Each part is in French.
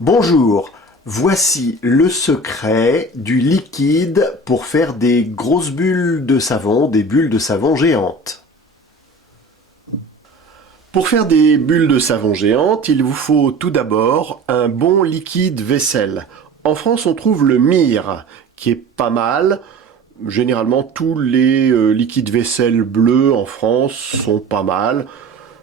Bonjour, voici le secret du liquide pour faire des grosses bulles de savon, des bulles de savon géantes. Pour faire des bulles de savon géantes, il vous faut tout d'abord un bon liquide vaisselle. En France, on trouve le Mire, qui est pas mal. Généralement, tous les liquides vaisselle bleus en France sont pas mal.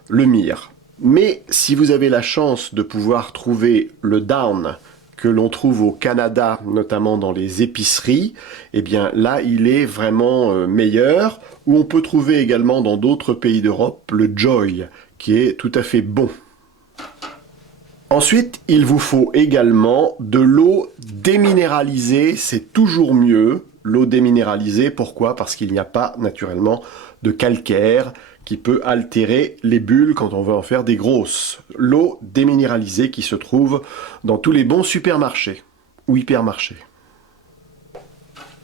Le Mire. Mais si vous avez la chance de pouvoir trouver le Down que l'on trouve au Canada, notamment dans les épiceries, eh bien là, il est vraiment meilleur. Ou on peut trouver également dans d'autres pays d'Europe le Joy, qui est tout à fait bon. Ensuite, il vous faut également de l'eau déminéralisée, c'est toujours mieux. L'eau déminéralisée, pourquoi? Parce qu'il n'y a pas naturellement de calcaire qui peut altérer les bulles quand on veut en faire des grosses. L'eau déminéralisée qui se trouve dans tous les bons supermarchés ou hypermarchés.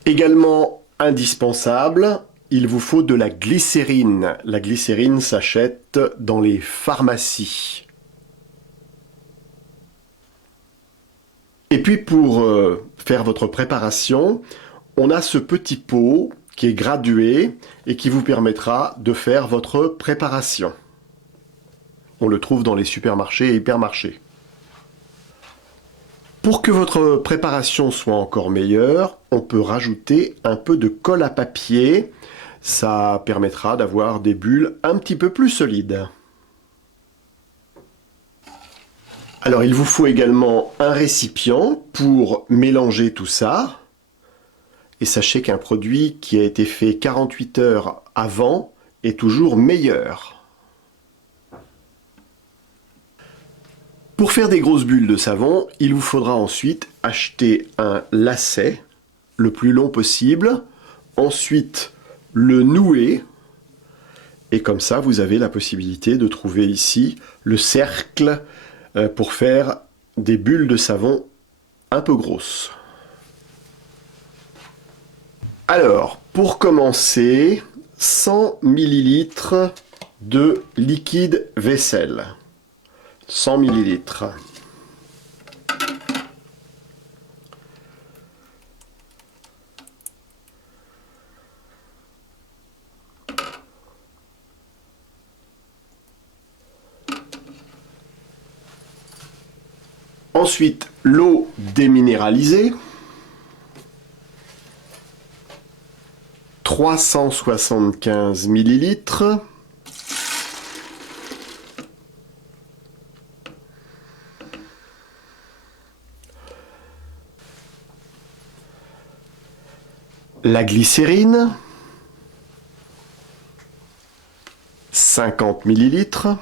Également indispensable, il vous faut de la glycérine. La glycérine s'achète dans les pharmacies. Et puis pour faire votre préparation, on a ce petit pot qui est gradué et qui vous permettra de faire votre préparation. On le trouve dans les supermarchés et hypermarchés. Pour que votre préparation soit encore meilleure, on peut rajouter un peu de colle à papier. Ça permettra d'avoir des bulles un petit peu plus solides. Alors il vous faut également un récipient pour mélanger tout ça. Et sachez qu'un produit qui a été fait 48 heures avant est toujours meilleur. Pour faire des grosses bulles de savon, il vous faudra ensuite acheter un lacet le plus long possible, ensuite le nouer, et comme ça vous avez la possibilité de trouver ici le cercle pour faire des bulles de savon un peu grosses. Alors, pour commencer, 100 ml de liquide vaisselle. 100 ml. Ensuite, l'eau déminéralisée. 375 ml. La glycérine, 50 ml.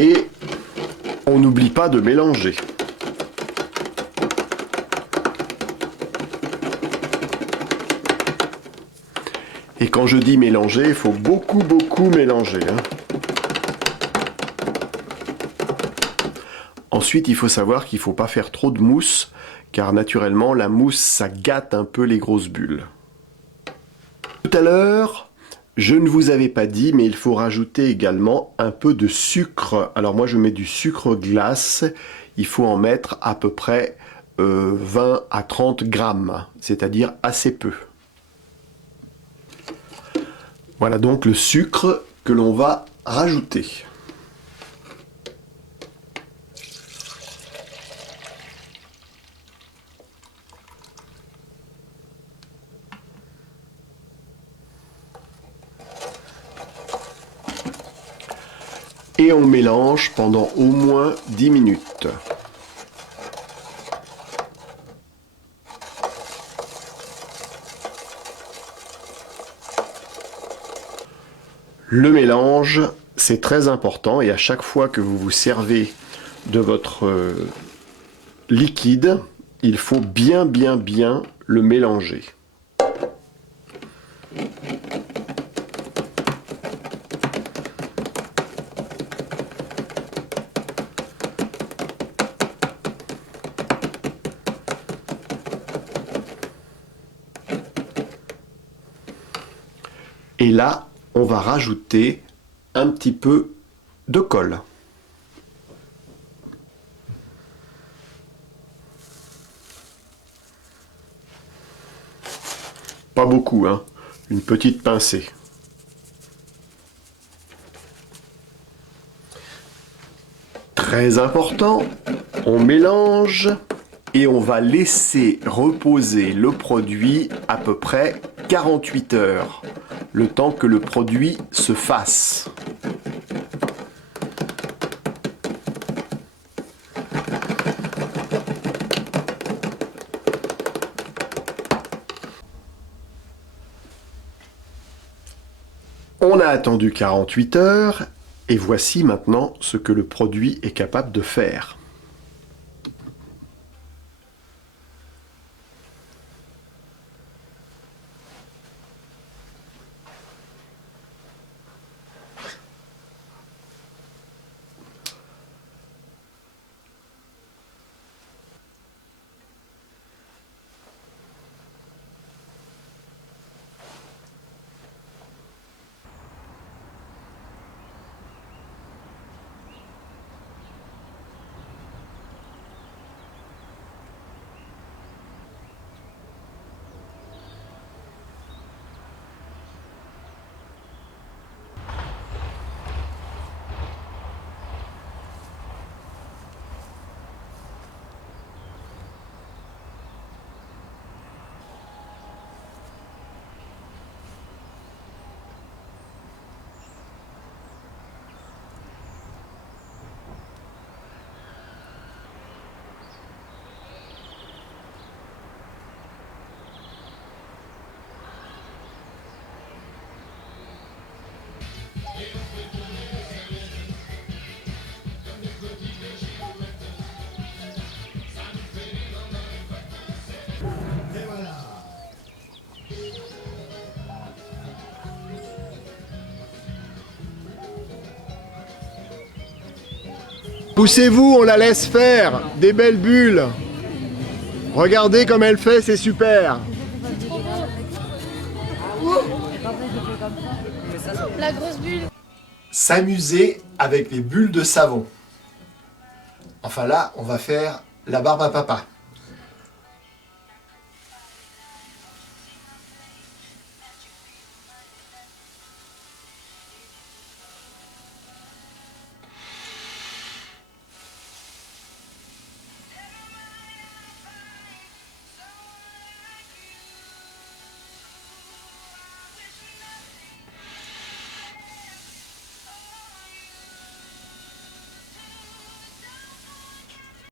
Et on n'oublie pas de mélanger. Et quand je dis mélanger, il faut beaucoup mélanger. Ensuite, il faut savoir qu'il ne faut pas faire trop de mousse, car naturellement, la mousse, ça gâte un peu les grosses bulles. Tout à l'heure, je ne vous avais pas dit, mais il faut rajouter également un peu de sucre. Alors moi, je mets du sucre glace. Il faut en mettre à peu près 20 à 30 grammes, c'est-à-dire assez peu. Voilà donc le sucre que l'on va rajouter. Et on mélange pendant au moins 10 minutes. Le mélange, c'est très important et à chaque fois que vous vous servez de votre liquide, il faut bien le mélanger. Et là, on va rajouter un petit peu de colle. Pas beaucoup, hein. Une petite pincée. Très important, on mélange et on va laisser reposer le produit à peu près 48 heures, le temps que le produit se fasse. On a attendu 48 heures et voici maintenant ce que le produit est capable de faire. Poussez-vous, on la laisse faire. Des belles bulles. Regardez comme elle fait, c'est super. La grosse bulle. S'amuser avec les bulles de savon. Enfin là, on va faire la barbe à papa.